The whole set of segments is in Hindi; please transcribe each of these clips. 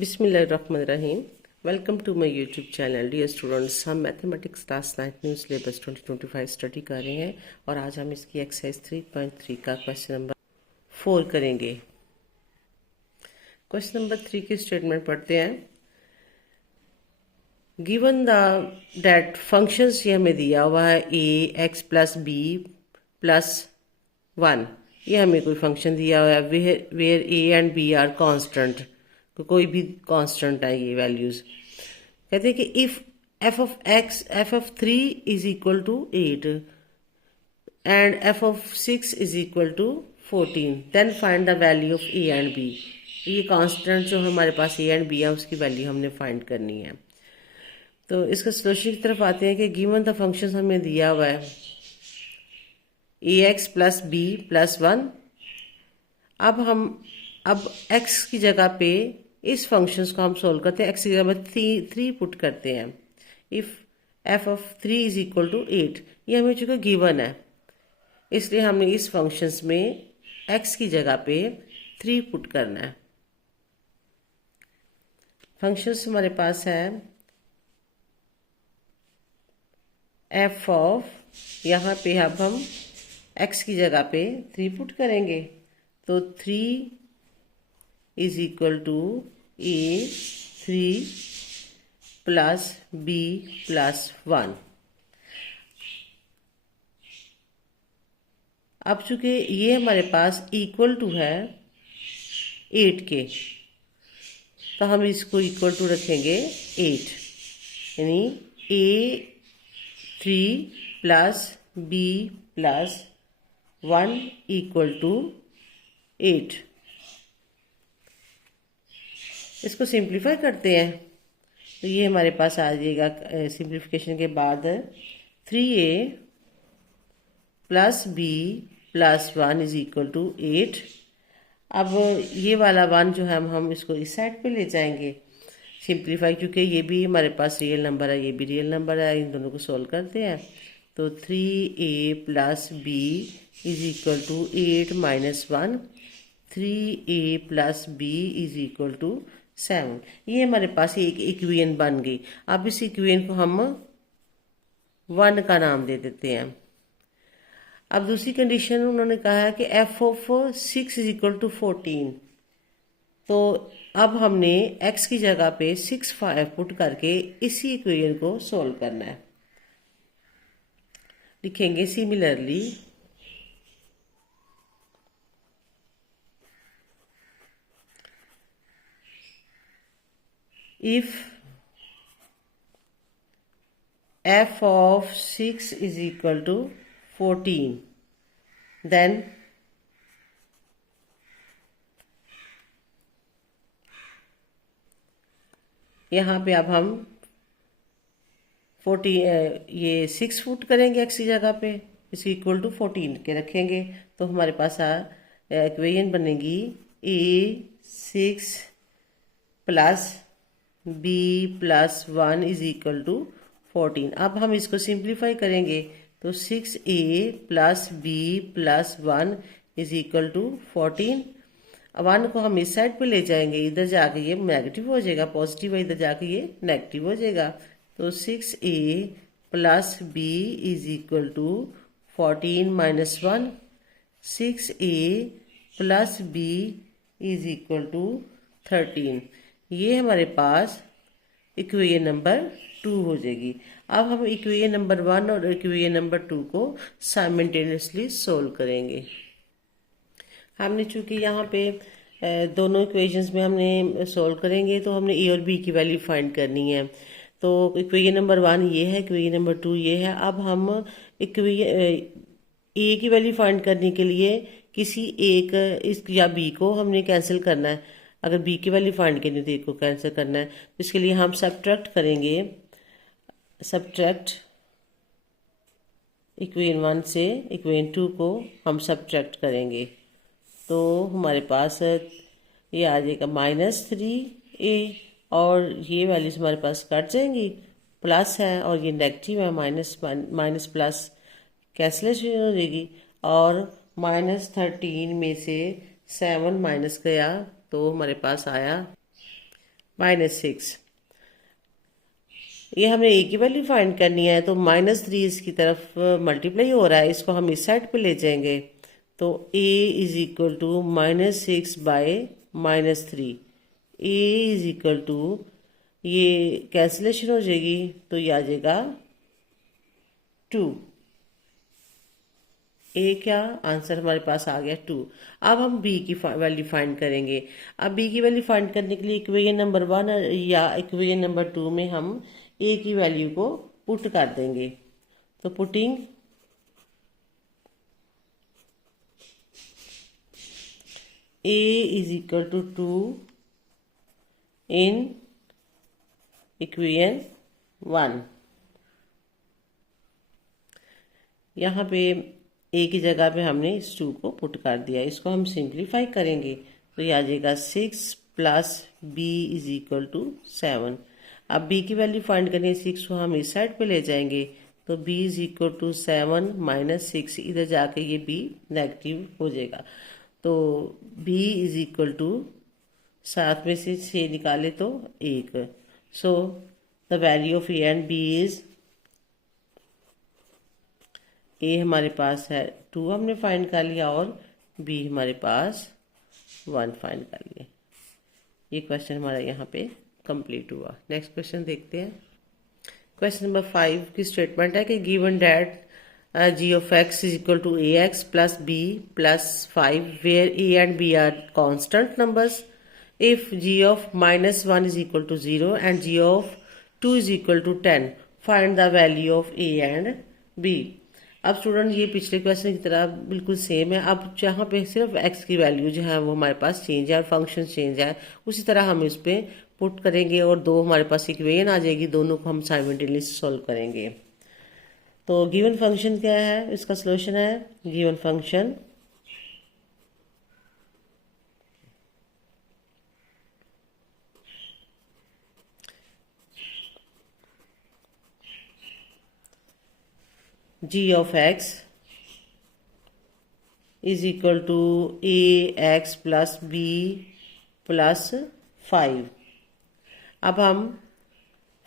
बिस्मिल्लाहिर्रहमानिर्रहीम। Welcome to my YouTube channel. Dear students, हम mathematics class 9 new syllabus 2025 study कर रहे हैं और आज हम इसकी एक्सरसाइज 3.3 का क्वेश्चन नंबर 4 करेंगे। क्वेश्चन नंबर 3 की स्टेटमेंट पढ़ते हैं। गिवन द डेट फंक्शंस ये हमें दिया हुआ है a x plus b plus 1। ये हमें कोई फंक्शन दिया हुआ है where a and b are constant, कोई भी कांस्टेंट है ये वैल्यूज। कहते हैं कि if f of 3 is equal to 8 and f of 6 is equal to 14, then find the value of a and b. ये कांस्टेंट जो हमारे पास ए एंड बी है उसकी वैल्यू हमने फाइंड करनी है। तो इसका सोल्यूशन की तरफ आते हैं कि गिवन द फंक्शन हमें दिया हुआ है a x plus b plus 1। अब x की जगह पे इस फंक्शंस को हम सोल्व करते हैं। x की जगह पे 3 पुट करते हैं। If f of 3 is equal to 8, ये हमें चूंकि गिवन है इसलिए हमने इस फंक्शंस में x की जगह पे 3 पुट करना है। फंक्शंस हमारे पास है f ऑफ, यहाँ पे अब हम x की जगह पे 3 पुट करेंगे तो 3 is equal to a 3 plus b plus 1। अब चूंकि ये हमारे पास इक्वल टू है 8 के, तो हम इसको इक्वल टू रखेंगे 8, यानी a 3 plus b plus 1 equal to 8। इसको सिंप्लीफाई करते हैं तो ये हमारे पास आ जाएगा सिंप्लीफिकेशन के बाद 3a plus b plus 1 is equal to 8। अब ये वाला 1 जो है हम इसको इस साइड पे ले जाएंगे सिंप्लीफाई, क्योंकि ये भी हमारे पास रियल नंबर है, ये भी रियल नंबर है। इन दोनों को सोल्व करते हैं तो 3a plus b is equal to 8 minus 1, 3a plus b is equal to 7। ये हमारे पास एक इक्वेशन बन गई। अब इस इक्वेशन को हम 1 का नाम दे देते हैं। अब दूसरी कंडीशन उन्होंने कहा है कि f of 6 is equal to 14, तो अब हमने x की जगह पे 6 5 पुट करके इसी इक्वेशन को सोल्व करना है। लिखेंगे similarly if f of 6 is equal to 14, then यहाँ पे अब हम 40 ये 6 फुट करेंगे x की जगह पे, इसकी इक्वल टू 14 के रखेंगे तो हमारे पास इक्वेशन बनेगी a6 plus b plus 1 is equal to 14। अब हम इसको सिंप्लीफाई करेंगे तो 6a plus b plus 1 is equal to 14। 1 को हम इस साइड पे ले जाएंगे, इधर जाके ये नेगेटिव हो जाएगा, पॉजिटिव है, इधर जाके ये नेगेटिव हो जाएगा। तो 6a plus b is equal to 14 minus 1, 6a plus b is equal to 13। ये हमारे पास इक्वेशन नंबर 2 हो जाएगी। अब हम इक्वेशन नंबर 1 और इक्वेशन नंबर 2 को साइमल्टेनियसली सोल्व करेंगे। हमने चूंकि यहाँ पे दोनों इक्वेशंस में हमने सोल्व करेंगे तो हमने ए और बी की वैल्यू फाइंड करनी है। तो इक्वेशन नंबर 1 ये है, इक्वेशन नंबर 2 ये है। अब हम ए की वैल्यू फाइंड करने के लिए किसी एक इस या बी को हमने कैंसिल करना है। अगर बी की वैल्यू फाइंड करनी है तो ए को कैंसिल करना है। तो इसके लिए हम सब्ट्रैक्ट करेंगे, सब्ट्रैक्ट इक्वेशन 1 से इक्वेशन 2 को हम सब्ट्रैक्ट करेंगे तो हमारे पास ये आ जाएगा -3a और ये वैल्यूज हमारे पास कट जाएंगी, प्लस है और ये नेगेटिव है, माइनस प्लस कैंसिलेशन हो जाएगी और -13 में से 7 माइनस गया तो हमारे पास आया -6। ये हमने ए की वैल्यू फाइंड करनी है, तो -3 इसकी तरफ मल्टीप्लाई हो रहा है, इसको हम इस साइड पे ले जाएंगे। तो a is equal to -6 by -3। a is equal to, ये कैंसिलेशन हो जाएगी तो ये आ जाएगा 2। ए क्या आंसर हमारे पास आ गया 2। अब हम बी की वैल्यू फाइंड करेंगे। अब बी की वैल्यू फाइंड करने के लिए इक्वेशन नंबर 1 या इक्वेशन नंबर 2 में हम ए की वैल्यू को पुट कर देंगे। तो putting a is equal to 2 in equation 1। यहाँ पे ए की जगह पे हमने इस 2 को पुट कर दिया। इसको हम सिंप्लीफाई करेंगे तो ये आ जाएगा 6 plus b is equal to 7। अब बी की वैल्यू फाइंड करनी है, 6 को हम इस साइड पे ले जाएंगे तो b is equal to 7 minus 6, इधर जाके ये b नेगेटिव हो जाएगा। तो b इज इक्वल टू 7 में से 6 निकाले तो 1। So the value of a and b is, a हमारे पास है 2 हमने फाइंड कर लिया और बी हमारे पास 1 फाइंड कर लिया। ये क्वेश्चन हमारा यहाँ पे कंप्लीट हुआ। नेक्स्ट क्वेश्चन देखते हैं। क्वेश्चन नंबर 5 की स्टेटमेंट है कि given that g of x is equal to ax plus b plus 5 where a and b are constant numbers. If g of -1 is equal to 0 and g of 2 is equal to 10, find the value of a and b. अब स्टूडेंट ये पिछले क्वेश्चन की तरह बिल्कुल सेम है। अब जहाँ पे सिर्फ x की वैल्यू जो है वो हमारे पास चेंज है और फंक्शन चेंज है, उसी तरह हम इस पे पुट करेंगे और दो हमारे पास इक्वेशन आ जाएगी, दोनों को हम साइमल्टेनियसली सॉल्व करेंगे। तो गिवन फंक्शन क्या है, इसका सॉल्यूशन है given function g of x is equal to ax plus b plus 5। अब हम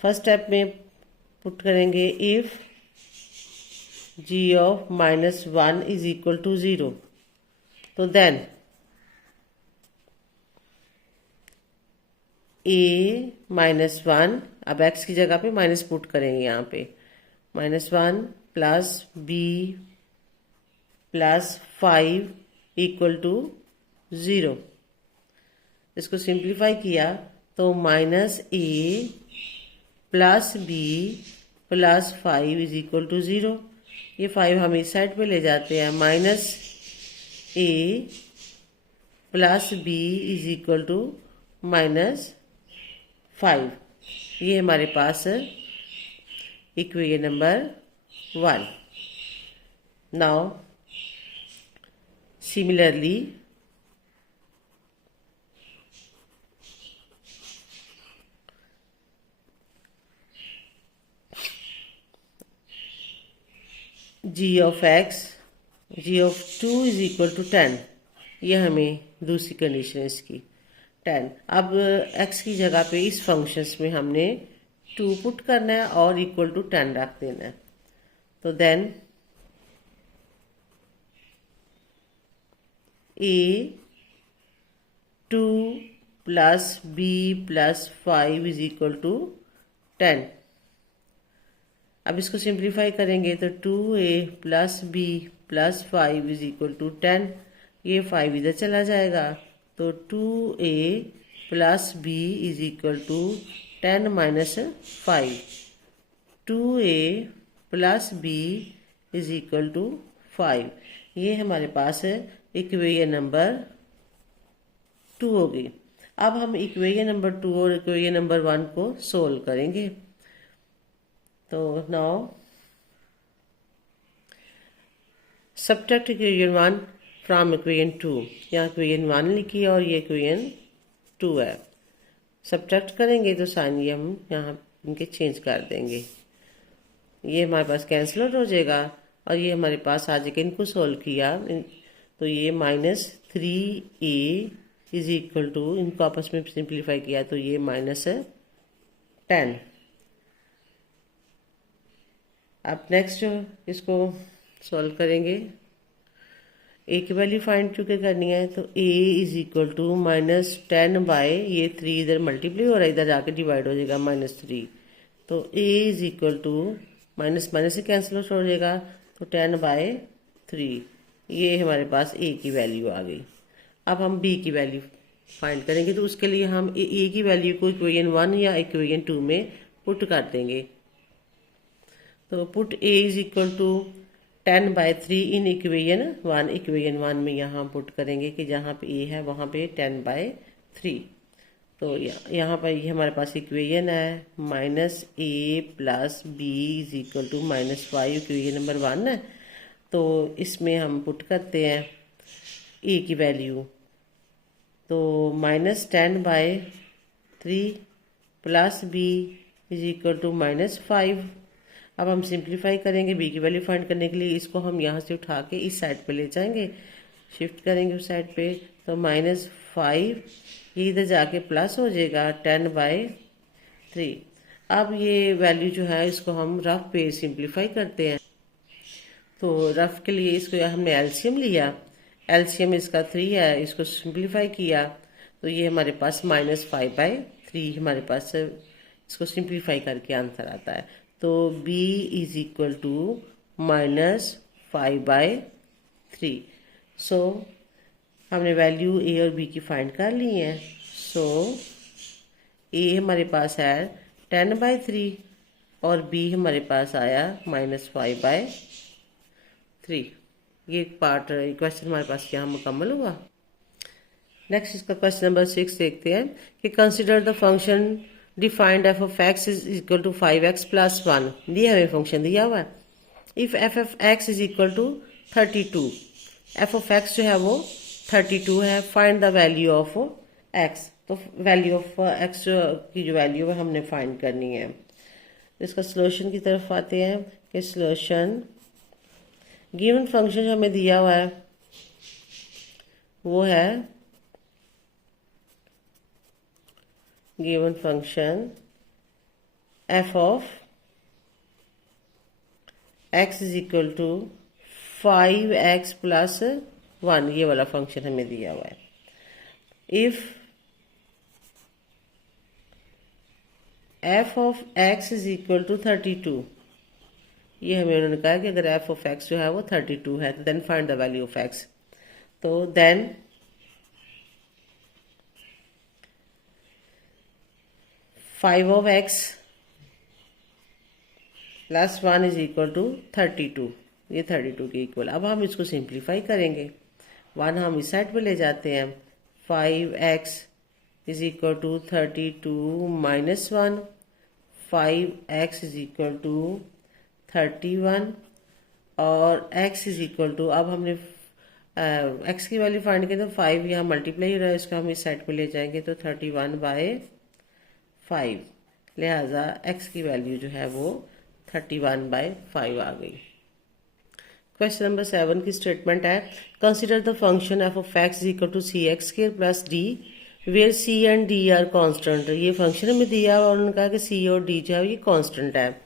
फर्स्ट स्टेप में पुट करेंगे if g of -1 is equal to 0, तो देन a -1, अब x की जगह पे माइनस पुट करेंगे यहाँ पे, -1 plus b plus 5 equal to 0। इसको सिंप्लीफाई किया तो -a plus b plus 5 is equal to 0। ये 5 हम इस साइड पे ले जाते हैं, -a plus b is equal to -5। ये हमारे पास equation number 1। Now similarly g of x, g of 2 is equal to 10। ये हमें दूसरी कंडीशन है इसकी 10। अब x की जगह पे इस फंक्शंस में हमने 2 पुट करना है और इक्वल टू 10 रख देना है। तो then a 2 plus b plus 5 is equal to 10। अब इसको सिंप्लीफाई करेंगे तो 2a plus b plus 5 is equal to 10। ये 5 इधर चला जाएगा तो 2a plus b is equal to 10 minus 5। 2a plus b is equal to 5। ये हमारे पास इक्वेशन नंबर 2 होगी। अब हम इक्वेशन नंबर 2 और इक्वेशन नंबर 1 को सोल्व करेंगे। तो now subtract equation 1 from equation 2। यहाँ इक्वेशन 1 लिखी और ये इक्वेशन 2 है। सब्ट्रैक्ट करेंगे तो साइन ये हम यहाँ इनके चेंज कर देंगे, ये हमारे पास कैंसिल आउट हो जाएगा और ये हमारे पास आ जाएगा। इनको सोल्व किया तो ये -3a इज इक्वल टू, इनको आपस में सिंप्लीफाई किया तो ये -10। अब नेक्स्ट इसको सॉल्व करेंगे। ए की वैल्यू फाइंड चुके करनी है, तो a is equal to -10 bye, ये 3 इधर मल्टीप्लाई हो रहा है, इधर जाके डिवाइड हो जाएगा -3, तो a is equal to minus minus से कैंसिल हो जाएगा, तो 10/3, ये हमारे पास ए की वैल्यू आ गई। अब हम बी की वैल्यू फाइंड करेंगे, तो उसके लिए हम ए की वैल्यू को इक्वेशन 1 या इक्वेशन 2 में पुट कर देंगे। तो put a is equal to 10/3 in equation 1, equation 1 में यहाँ पुट करेंगे कि जहाँ पे ए है वहाँ पे 10/3। तो यहाँ पर ये हमारे पास इक्वेशन है -a plus b is equal to -5, equation number 1 है। तो इसमें हम पुट करते हैं ए की वैल्यू, तो -10/3 plus b is equal to -5। अब हम सिंप्लीफाई करेंगे बी की वैल्यू फाइंड करने के लिए, इसको हम यहाँ से उठा के इस साइड पे ले जाएंगे, शिफ्ट करेंगे उस साइड पे, तो -5 ये इधर जाके प्लस हो जाएगा 10/3। अब ये वैल्यू जो है इसको हम रफ पे सिंप्लीफाई करते हैं। तो रफ के लिए इसको हमने एलसीएम लिया, एलसीएम इसका 3 है, इसको सिंप्लीफाई किया तो ये हमारे पास -5/3 हमारे पास इसको सिंप्लीफाई करके आंसर आता है। तो b इज इक्वल टू -5/3। सो हमने वैल्यू ए और बी की फाइंड कर ली है। सो ए हमारे पास है 10/3 और बी हमारे पास आया -5/3। ये पार्ट क्वेश्चन हमारे पास यहाँ मुकम्मल हुआ। नेक्स्ट इसका क्वेश्चन नंबर 6 देखते हैं कि consider the function defined f of x is equal to 5x + 1। ये हमें फंक्शन दिया हुआ है। If f of x is equal to 32, f of x जो है वो 32 है, find the value of x। तो वैल्यू ऑफ x की जो वैल्यू है हमने फाइंड करनी है। इसका सॉल्यूशन की तरफ आते हैं कि सॉल्यूशन गिवन फंक्शन जो हमें दिया हुआ है वो है given function f of x is equal to 5x + 1, ये वाला फंक्शन हमें दिया हुआ है। If f of x is equal to 32, ये हमें उन्होंने कहा कि अगर f of x जो है वो 32 है तो then find the value of x। तो then 5 of x + 1 is equal to 32, ये 32 के इक्वल। अब हम इसको सिंप्लीफाई करेंगे, 1 हम इस साइड पे ले जाते हैं, 5x is equal to 32 - 1, 5x is equal to 31 और x इज इक्वल टू, अब हमने x की वैल्यू फाइंड की तो 5 यहाँ मल्टीप्लाई हो रहा है, इसको हम इस साइड पे ले जाएंगे तो 31/5, लिहाजा x की वैल्यू जो है वो 31/5 आ गई। क्वेश्चन नंबर 7 की स्टेटमेंट है consider the function f of x is equal to cx² + d where c and d are constant. ये फंक्शन हमें दिया और उन्होंने कहा कि c और d जो है ये कांस्टेंट है।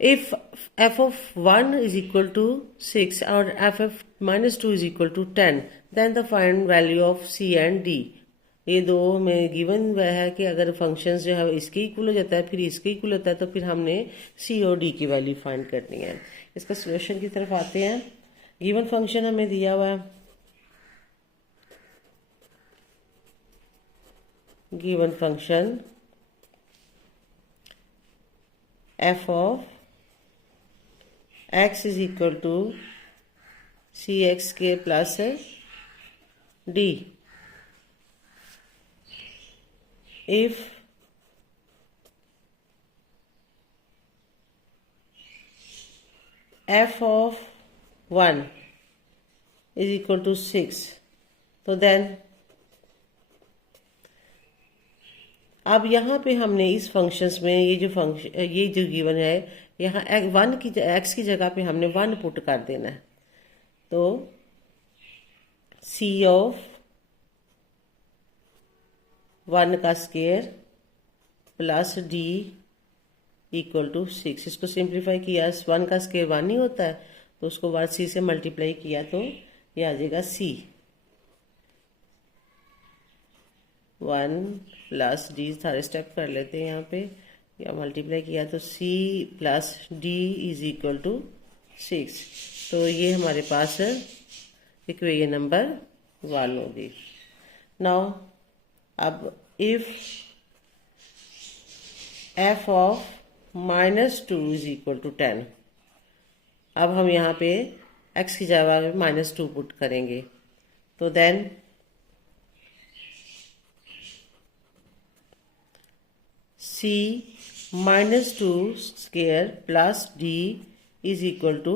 If f of 1 is equal to 6 और f of -2 is equal to 10, then the find value of c and d। ये दो में गिवन वह है कि अगर फंक्शंस जो है इसके इक्वल हो जाता है फिर इसके इक्वल होता है तो फिर हमने सी और डी की वैल्यू फाइंड करनी है। इसका सॉल्यूशन की तरफ आते हैं। गिवन फंक्शन हमें दिया हुआ है, given function f of x is equal to cx² + d। if f of 1 is equal to 6, तो देन अब यहाँ पे हमने इस फंक्शंस में ये जो गिवन है यहाँ 1 की x की जगह पे हमने 1 पुट कर देना है। तो c of 1 का square plus d equal to 6। इसको सिंप्लीफाई किया, 1 का स्क्वायर 1 ही होता है, तो उसको 1 सी से मल्टीप्लाई किया तो ये आ जाएगा सी। 1 प्लस डी सारे स्टेप कर लेते हैं यहाँ पे, या मल्टीप्लाई किया तो c plus d is equal to 6। तो ये हमारे पास इक्वेशन नंबर 1 होगी। नाउ अब if f of -2 is equal to 10, अब हम यहाँ पे x की जगह पे -2 पुट करेंगे, तो then c -2 square plus d is equal to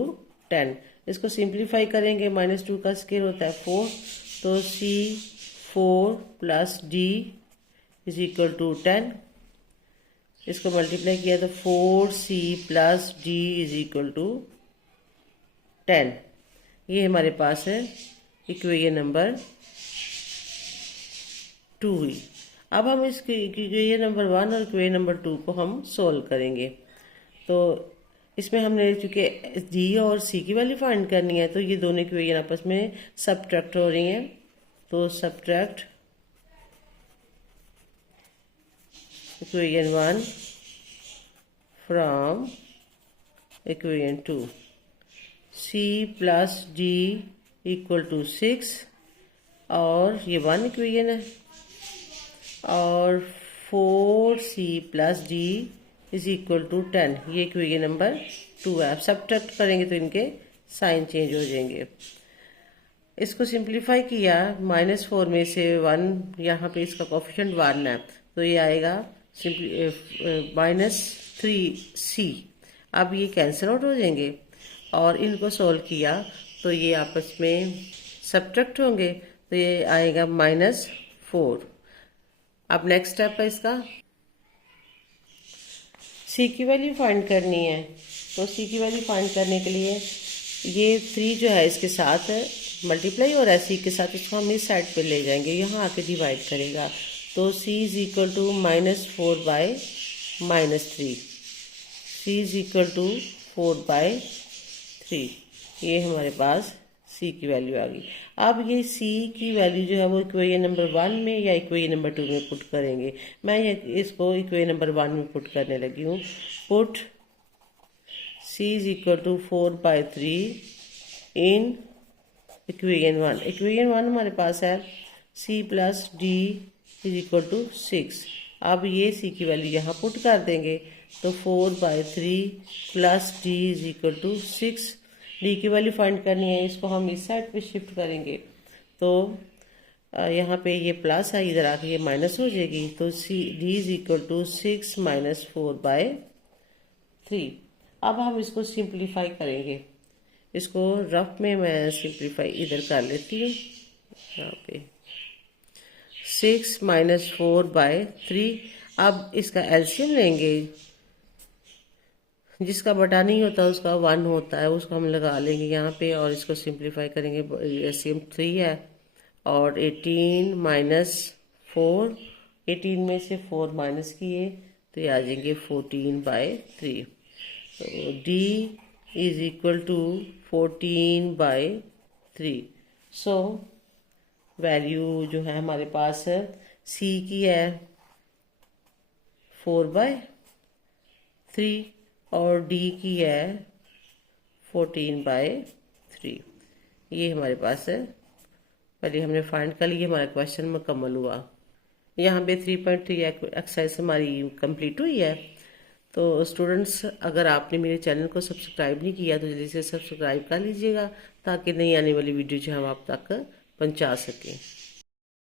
10। इसको सिंप्लीफाई करेंगे, -2 का स्क्वायर होता है 4, तो c 4 plus d is equal to 10। इसको मल्टीप्लाई किया तो 4c plus d is equal to 10। ये हमारे पास है इक्वेशन नंबर 2 ही। अब हम इस इक्वेशन नंबर 1 और इक्वेशन नंबर 2 को हम सोल्व करेंगे। तो इसमें हमने चूंकि d और c की वैल्यू फाइंड करनी है, तो ये दोनों इक्वेशन आपस में सबट्रैक्ट हो रही हैं, तो subtract equation 1 from equation 2। c plus d equal to 6, और ये 1 इक्वेशन है, और 4c plus d is equal to 10, ये इक्वेशन नंबर 2 है। आप सबट्रैक्ट करेंगे तो इनके साइन चेंज हो जाएंगे। इसको सिंप्लीफाई किया, -4 में से 1, यहाँ पे इसका कोफिशिएंट 1 है, तो ये आएगा -3c। अब ये कैंसिल आउट हो जाएंगे, और इनको सोल्व किया तो ये आपस में सबट्रैक्ट होंगे, तो ये आएगा -4। अब नेक्स्ट स्टेप है इसका, c की वैल्यू फाइंड करनी है। तो c की वैल्यू फाइंड करने के लिए ये 3 जो है इसके साथ मल्टीप्लाई हो रहा है c के साथ, इसको हम इस साइड पे ले जाएंगे, यहाँ आके डिवाइड करेगा, तो c is equal to -4 by -3। c is equal to 4 by 3। ये हमारे पास c की वैल्यू आ गई। अब ये c की वैल्यू जो है वो इक्वेशन नंबर 1 में या इक्वेशन नंबर 2 में पुट करेंगे। मैं ये इसको इक्वेशन नंबर 1 में पुट करने लगी हूँ। Put c is equal to 4 by 3 in equation 1। Equation 1 हमारे पास है c plus d is equal to 6। अब ये c की वैल्यू यहाँ पुट कर देंगे, तो 4 by 3 plus d is equal to 6। d की वैल्यू फाइंड करनी है, इसको हम इस साइड पे शिफ्ट करेंगे, तो यहाँ पे ये प्लस है, इधर आके ये माइनस हो जाएगी, तो d is equal to 6 minus 4 by 3। अब हम इसको सिंप्लीफाई करेंगे, इसको रफ में मैं सिंप्लीफाई इधर कर लेती हूँ। यहाँ पे 6 माइनस 4 बाय 3। अब इसका एलसीएम लेंगे, जिसका बटा नहीं होता उसका 1 होता है, उसको हम लगा लेंगे यहाँ पे, और इसको सिंप्लीफाई करेंगे। एलसीएम 3 है, और 18 माइनस 4, 18 में से 4 माइनस किए तो ये आ जाएंगे 14 बाय 3। तो d is equal to 14 by 3। So value जो है हमारे पास c की है 4 बाय 3, और d की है 14 बाय 3। ये हमारे पास है, पहले हमने फाइंड कर लिया, हमारा क्वेश्चन मुकम्मल हुआ। यहाँ पे 3.3 एक्सरसाइज हमारी कंप्लीट हुई है। तो स्टूडेंट्स, अगर आपने मेरे चैनल को सब्सक्राइब नहीं किया तो जल्दी से सब्सक्राइब कर लीजिएगा, ताकि नई आने वाली वीडियो जो हम आप तक पहुँचा सकें।